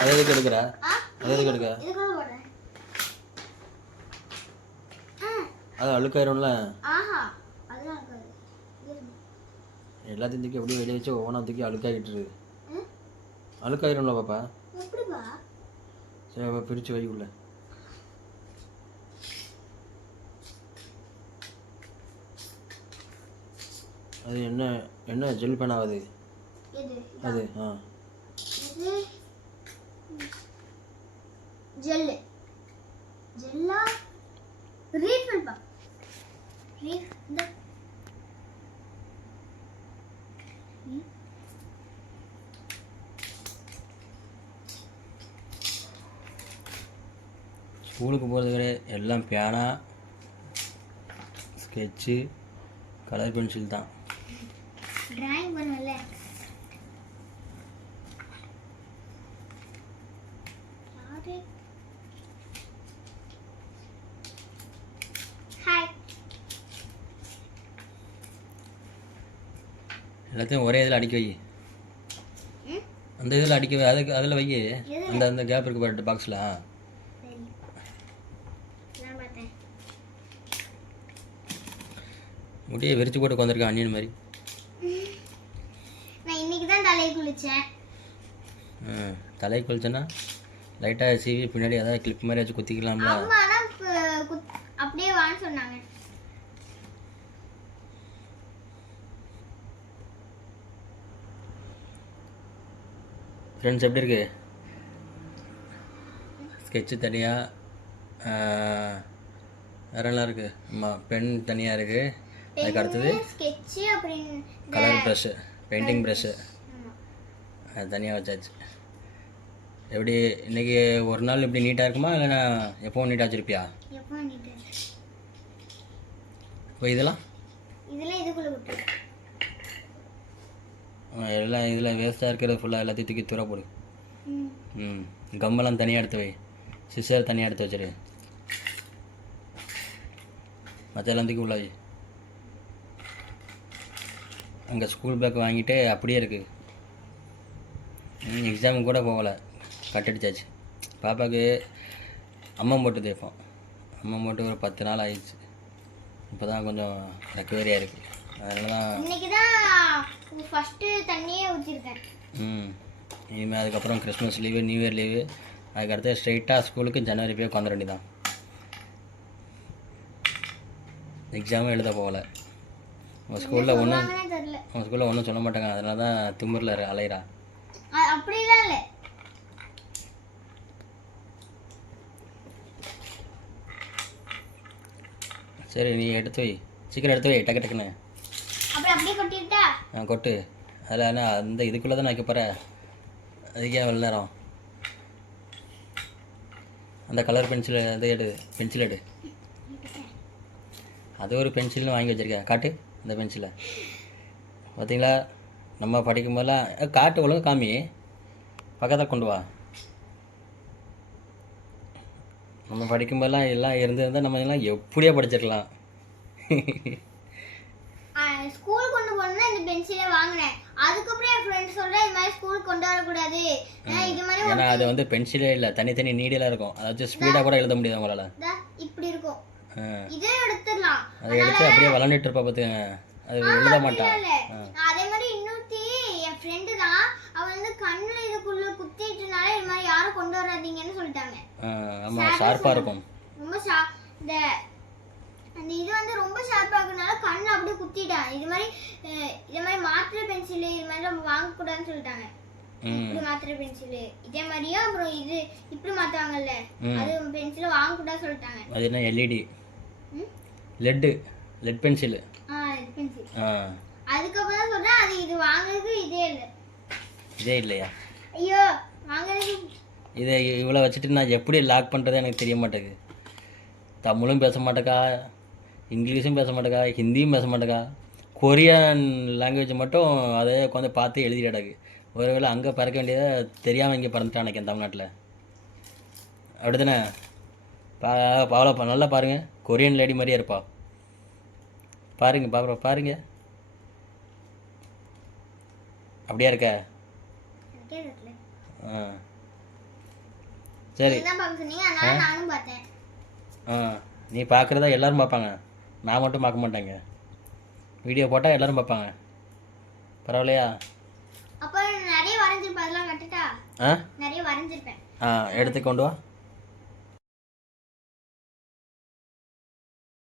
அதை எதுக்கு எடுக்கிற? அதை எதுக்கு எடுக்க? அது அழுக்காயிரும்ல. எல்லாத்தையும் தூக்கி அப்படியே வெளியே வச்சு ஒவ்வொன்றா தூக்கி அழுக்காகிட்டு இருக்கு. அழுக்காயிரும்ல பாப்பா. சரி பாப்பா, பிரித்து வை உள்ள. அது என்ன என்ன ஜெல் பேன் ஆகுது அது? ஜெல் ஜெல்லா ரீஃபில் பா இந்த ஸ்கூலுக்கு போகிறது கிடையாது, எல்லாம் பேனா, ஸ்கெட்சு, கலர் பென்சில் தான். டிராயிங் பண்ணல. எல்லாத்தையும் ஒரே இதில் அடிக்க வை. அந்த இதில் அடிக்க வை, அதுக்கு அதில் வை. அந்த அந்த கேப் இருக்கு பாட்டு பாக்ஸில். முடியை விரிச்சு போட்டு உட்காந்துருக்கேன் அண்ணியன் மாதிரி. நான் இன்னைக்கு தான் தலையை குளித்தேன். தலையை குளிச்சேன்னா லைட்டாக சீவி பின்னாடி ஏதாவது கிளிப் மாதிரி வச்சு குத்திக்கலாம்ல. அப்படியே வான்னு சொன்னாங்க. ஃப்ரெண்ட்ஸ் எப்படி இருக்கு? ஸ்கெட்சு தனியாக, வேறெல்லாம் இருக்குது. ஆமாம், பென் தனியாக இருக்குது. அதுக்கு அடுத்தது ஸ்கெட்சு, அப்புறம் கலர் ப்ரஷ்ஷு, பெயிண்டிங் ப்ரஷ்ஷு அது தனியாக வச்சாச்சு. எப்படி இன்றைக்கி ஒரு நாள் இப்படி நீட்டாக இருக்குமா, இல்லைன்னா எப்போவும் நீட்டாக வச்சுருப்பியா? எப்போவும் நீட்டாக. இப்போ இதெல்லாம் இதுக்குள்ளே விட்டு எல்லாம் இதில் வேஸ்ட்டாக இருக்கிறது ஃபுல்லாக எல்லாத்தையும் தூக்கி தூர போடு. கம்மெல்லாம் தனியாக எடுத்து வை, சிசர் தனியாக எடுத்து வச்சிரு, மற்றெல்லாம் தூக்கி உள்ள வை. அங்கே ஸ்கூல் பேக் வாங்கிட்டு அப்படியே இருக்குது. எக்ஸாமுக்கு கூட போகலை, கட்டடிச்சாச்சு. பாப்பாவுக்கு அம்மா போட்டு தேய்ப்போம். அம்மா போட்டு ஒரு 10 நாள் ஆயிடுச்சு. இப்போ தான் கொஞ்சம் ரெக்கவரியாக இருக்குது. அதனால தான் இன்னைக்கு தான் ஃபஸ்ட்டு தண்ணியே ஊற்றிருக்கேன். இனிமேல் அதுக்கப்புறம் Christmas leave, new year leave, அதுக்கடுத்து ஸ்ட்ரெயிட்டாக ஸ்கூலுக்கு ஜனவரி போய் உட்காந்துட வேண்டியதான். எக்ஸாமும் எழுத போகலை. உங்கள் ஸ்கூலில் ஒன்றும் சொல்ல மாட்டாங்க, அதனால தான் திமிரில் அலையிறா. அப்படிலாம் இல்லை. சரி, நீ எடுத்து வை, சீக்கிரம் எடுத்து வை, டக்கு டக்குன்னு. அப்படியே கொட்டிட்டா? கொட்டு. அதில் என்ன அந்த இதுக்குள்ளே தான் வைக்க போகிறேன், அதுக்கே எவ்வளோ நேரம். அந்த கலர் பென்சில் அது எடு, பென்சில் எடு. அது ஒரு பென்சில்னு வாங்கி வச்சுருக்கேன், காட்டு அந்த பென்சிலை. பார்த்தீங்களா, நம்ம படிக்கும் போதெல்லாம் காட்டு ஒழுங்கு காமி, பக்கத்தில் கொண்டு வா. நம்ம படிக்கும்போதெல்லாம் எல்லாம் இருந்திருந்தால் நம்ம எல்லாம் எப்படியோ படிச்சிருக்கலாம். ஸ்கூல் கொண்டு போனா இந்த பென்சிலே வாங்கினேன். அதுக்கப்புறம் என் ஃப்ரெண்ட் சொல்றேன் இந்த மாதிரி ஸ்கூல் கொண்டு வரக்கூடாது, இது மாதிரி. ஏன்னா அது வந்து பென்சிலே இல்லை, தனித்தனி நீடெல்லாம் இருக்கும். அதை வச்சு ஸ்பீடாக கூட எழுத முடியாது உங்களால். இப்படி இருக்கும், இதே எடுத்துடலாம். அதை எடுத்து அப்படியே விளாண்டுட்டு இருப்பா பார்த்துங்க, அது எழுத மாட்டான். அதே மாதிரி இன்னொருத்தி என் ஃப்ரெண்டு தான், அவன் வந்து கண்ணில் இதுக்குள்ள குத்திட்டுனால இது மாதிரி யாரும் கொண்டு வராதீங்கன்னு சொல்லிட்டாங்க. ஆமாம், ஷார்ப்பாக இருக்கும். ரொம்ப இந்த அந்த இது வந்து ரொம்ப ஷார்ப்பாக இருக்கனால கண்ணில் அப்படியே குத்திட்டான். இது மாதிரி மாத்திரை பென்சிலு இது மாதிரி நம்ம வாங்கக்கூடாதுன்னு சொல்லிட்டாங்க. இப்படி மாத்திரை பென்சிலு இதே மாதிரியும் அப்புறம் இது இப்படி மாற்றுவாங்கல்ல, அது பென்சிலை வாங்கக்கூடாது சொல்லிட்டாங்க. அது என்ன LED let pencil. Let pencil. அதுக்கப்புறம் தான் சொல்கிறேன், அது இது வாங்குறதுக்கு இதே இல்லையா? ஐயோ, வாங்குறதுக்கு இதை இவ்வளோ வச்சுட்டு நான் எப்படி லாக் பண்ணுறது எனக்கு தெரிய மாட்டேங்குது. தமிழும் பேச மாட்டேக்கா, இங்கிலீஷும் பேச மாட்டேக்கா, ஹிந்தியும் பேச மாட்டேக்கா, கொரியன் லாங்குவேஜ் மட்டும் அதை உட்காந்து பார்த்து எழுதி கிடக்கு. ஒருவேளை அங்கே பறக்க வேண்டியதை தெரியாமல் இங்கே பறந்துட்டான் நினைக்கிறேன் தமிழ்நாட்டில். அப்படி தானே? பாவலா நல்லா பாருங்கள், கொரியன் லேடி மாதிரியே இருப்பா. பாருங்க அப்படியா இருக்க? எனக்கே தெரியல. ஆ சரி. நீங்க தான் பார்க்க சொன்னீங்க, அதனால நானும் பார்த்தேன். நீ பார்க்குறதா எல்லோரும் பார்ப்பாங்க, நான் மட்டும் பார்க்க மாட்டேங்க. வீடியோ போட்டால் எல்லோரும் பார்ப்பாங்க. பரவாயில்லையா? அப்போ நிறைய வரைஞ்சிருப்பேன், அதெல்லாம் கட்டுட்டா? ஆ நிறைய வரைஞ்சிருப்பேன். எடுத்து கொண்டு வா.